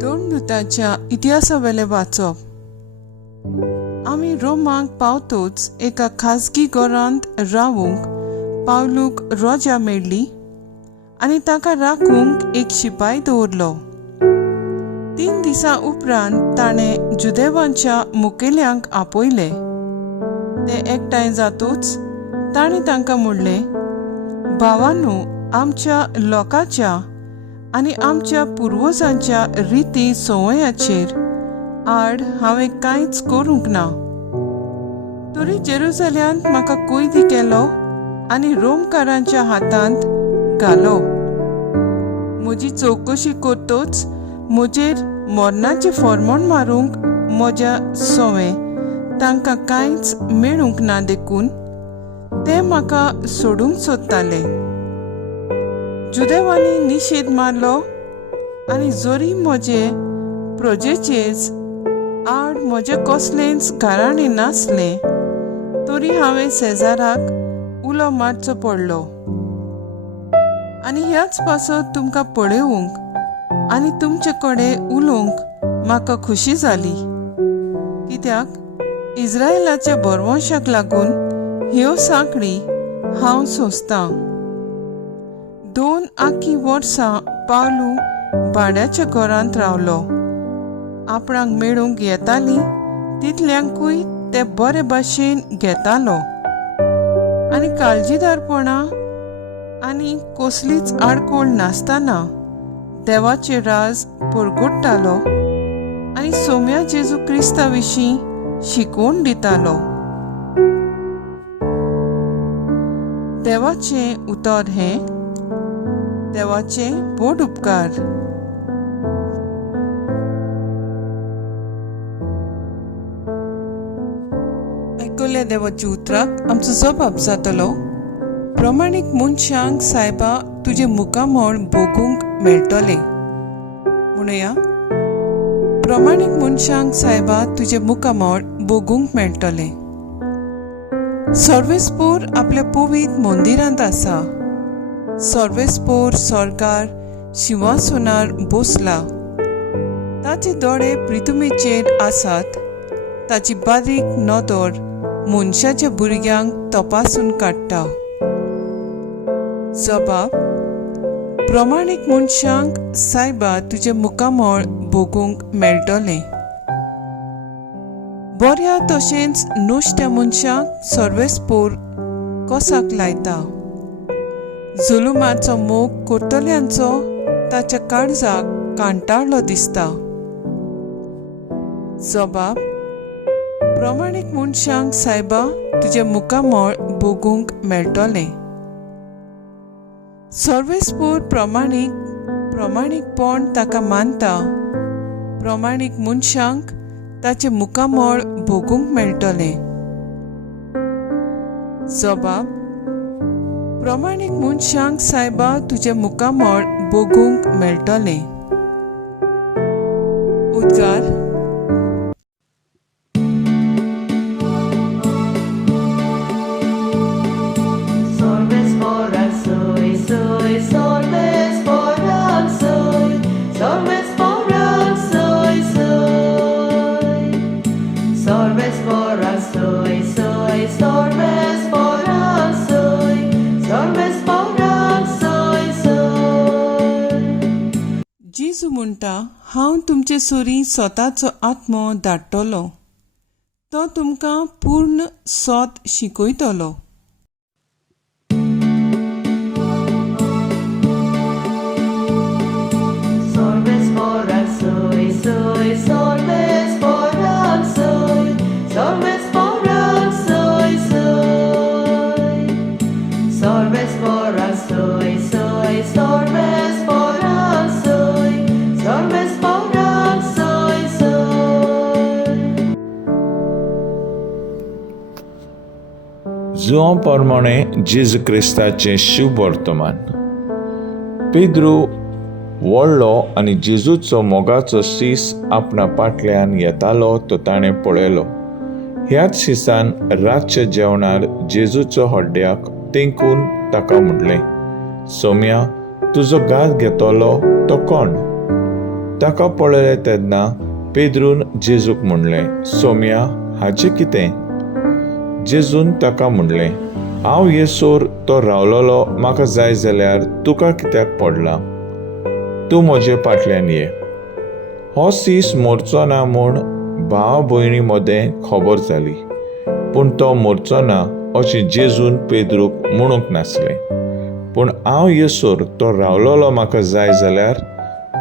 दोन दुतांच्या इतिहासावेले वाचप. आमी रोमाक पावतोच एका खाजगी घरांत रावूंक पावलूक रोजा मेळ्ळी आनी ताका राखूंक एक शिपाई दवरलो. 3 दिसां उपरांत ताणें जुदेवांच्या मुखेल्यांक आपयले. ते एकठांय जातूच ताणें तांकां म्हणलें, भावांनो, आमच्या लोकांच्या आनी आमच्या पुर्वजांच्या रिती संवयाचेर आड हांवें कांयच करूंक ना. तरी जेरुसलेमांत म्हाका कैदी केलो आनी रोमकारांच्या हातांत घालो. म्हजी चवकशी करतोच म्हजेर मरणाचें फर्मोण मारूंक म्हज्या सवें तांकां कांयच मेळूंक ना देखून ते म्हाका सोडूंक सोदताले. जुदेवांनी निशेध मारलो आनी जोरी म्हजे प्रजेचेच आड म्हजे कसलेंच घराणें नासलें तरी हांवें सेजाराक उलो मारचो पडलो. आनी ह्याच पासत तुमकां पळोवंक आनी तुमचे कडेन उलोवंक म्हाका खुशी जाली, कित्याक इस्रायेलाच्या बरवंशाक लागून ह्यो सांखळी हांव सोंसतां. 2 आख्खी वर्सां पावलू भाड्याच्या घरांत रावलो. आपणाक मेळूंक येताली तितल्यांकूय ते बरे भाशेन घेतालो आनी काळजीदारपणा आनी कसलीच आडकोळ नासतना देवाचें राज परगडटालो आनी सोम्या जेजू क्रिस्ता विशीं शिकवण दितालो. देवाचें उतर हें, देवाचे बोड उपकार. आयकल्ल्या देवाच्या उतराक आमचो जबाब जातलो, प्रमाणीक मनशांक सायबा तुजे मुखामळ भोगूंक मेळटले. म्हणुया, प्रमाणीक मनशांक सायबा तुजे मुखामळ भोगूंक मेळटले. सर्वेस्पोर आपल्या पवित्र मंदिरांत आसा. सर्वेस्पोर सरकार सिंहासनार बसला. ताचे दोळे पृथ्वीचेर आसात. ताची बारीक नदर मनशाच्या भुरग्यांक तपासून काडटा. जबाब, प्रमाणीक मनशांक सायबा तुजे मुखामळ भोगूंक मेळटले. बऱ्या तशेंच नुस्त्या मनशाक सर्वेस्पोर कोसाक लायता. जुलुमाचो मोग करतल्यांचो ताच्या काळजाक कांटाळलो दिसता. जबाब, प्रमाणीक मनशांक सायबा तुजे मुखामळ भोगूंक मेळटले. सर्वेस्पोर प्रमाणीकपण ताका मानता. प्रमाणीक मनशांक ताचे मुखामळ भोगूंक मेळटले. जबाब, प्रमाणीक मनशांक सायबा तुजे मुखामळ भोगूंक मेळटले. उद्गार. जेजू म्हणटा, हांव तुमचे सोरी स्वताचो आत्मो धाडटलो. तो तुमकां पूर्ण सोत शिकयतलो. जुआं प्रमाणे जेजू क्रिस्ताचें शुभ वर्तमान. पेद्रू व्हडलो आनी जेजूचो मोगाचो सीस आपणा फाटल्यान येतालो तो ताणें पळयलो. ह्याच शिसान रातच्या जेवणार जेजूचो हड्ड्याक तेंकून ताका म्हणलें, सोम्या, तुजो गाद घेतलो तो कोण? ताका पळयलें तेन्ना पेद्रून जेजूक म्हणलें, सोम्या, हाचें कितें? जेजून ताका म्हणलें, हांव येसोर तो रावलोलो म्हाका जाय जाल्यार तुका कित्याक पडला? तूं म्हजे फाटल्यान ये. हो सीस मोरचो ना म्हूण भावा भयणी मदें खबर जाली, पूण तो मोरचो ना अशें जेजून पेद्रूक म्हणूंक नासलें. पूण हांव येसोर तो रावलोलो म्हाका जाय जाल्यार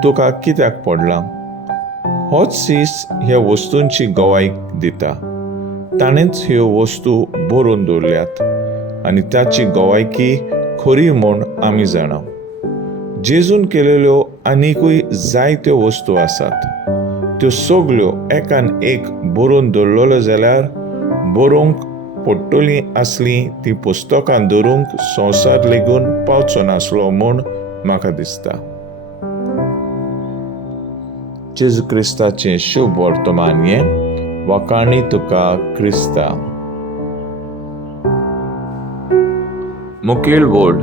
तुका कित्याक पडला? होच सीस ह्या वस्तूंची गवाही दिता. ताणेंच ह्यो वस्तू बरोवन दवरल्यात आनी ताची गवायकी खरी म्हूण आमी जाणाव. जेजून केलेल्यो आनिकूय जायत्यो वस्तू आसात. त्यो सगल्यो एकान एक बरोवन दवरलेल्यो जाल्यार बरोवंक पडटली आसली ती पुस्तकां धरूंक संवसार लेगून पावचो नासलो म्हूण म्हाका दिसता. जेजू क्रिस्ताचें शुभ वर्तमान हें वखाणी तुका क्रिस्ता. मुखेल वड.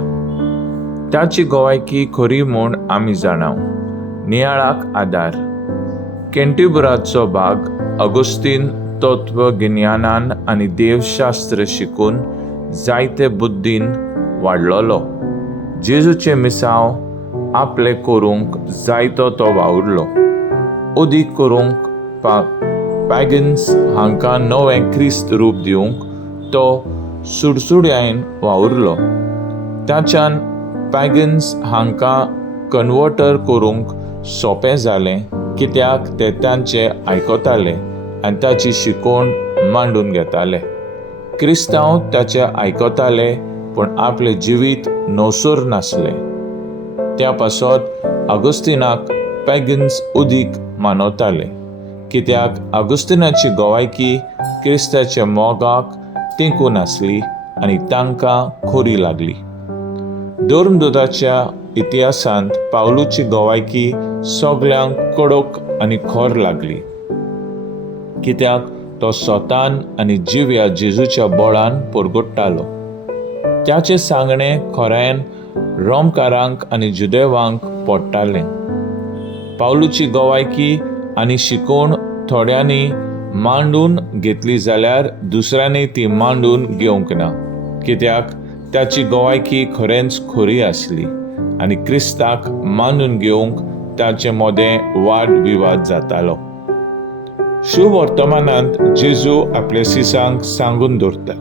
ताची गवायकी खरी म्हूण आमी जाणाव. नियाळाक आदार. कॅन्टरबराचो भाग अगोस्तीन तत्वगिन्यानान आनी देवशास्त्र शिकून जायते बुद्धीन वाडलोलो. जेजूचे मिसांव आपले करूंक जायतो तो वावुरलो. उदीक करूंक पॅगन्स हांकां नवें क्रिस्त रूप दिवंक तो सुडसुड्यान वावुरलो. ताच्यान पॅगन्स हांकां कन्वर्टर करूंक सोंपें जालें, कित्याक ते तांचे आयकताले आनी ताची शिकवण मांडून घेताले. क्रिस्तांव ताचे आयकताले पूण आपले जिवीत नवसोर नासले. त्या पासत अगोस्तिनाक पॅगन्स उदीक मानवताले, कित्याक अगोस्तिनाची गवायकी क्रिस्ताच्या मोगाक तेंकून आसली आनी तांकां खरी लागली. धर्मदूताच्या इतिहासांत पावलूची गवायकी सगळ्यांक कडक आनी खर लागली, कित्याक तो स्वतान आनी जिव्या जेजूच्या बळान परगट्टालो. त्याचे सांगणें खऱ्यान रोमकारांक आनी जुदेवांक पडटालें. पावलूची गवायकी आनी शिकवण थोड्यांनी मांडून घेतली जाल्यार दुसऱ्यांनी ती मांडून घेवंक ना, कित्याक ताची गवायकी खरेंच खरी आसली आनी क्रिस्ताक मानून घेवंक ताचे मदें वाद विवाद जातालो. शुभ वर्तमानांत जेजू आपल्या शिसांक सांगून दवरता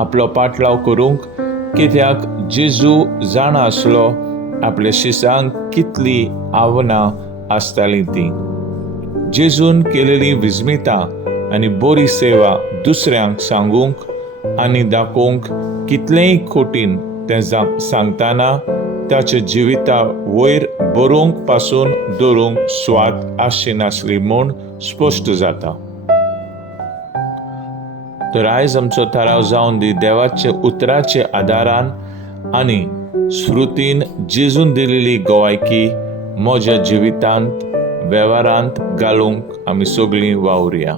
आपलो पाटलाव करूंक, कित्याक जेजू जाणा आसलो आपल्या शिसांक कितली आव्हानां आसतालीं ती. जेजून केलेली विस्मितां आनी बरी सेवा दुसऱ्यांक सांगूंक आनी दाखोवंक कितलेंय कठीण तें सांगतना ताच्या जिविता वयर बरोवंक पासून दवरूंक स्वाद आसची नासली म्हूण स्पश्ट जाता. तर आयज आमचो थाराव जावन दी देवाचे उतराचे आदारान आनी स्मृतीन जेजून दिलेली गवायकी म्हज्या जिवितांत वेव्हारांत घालूंक आमी सगळीं वावुरया.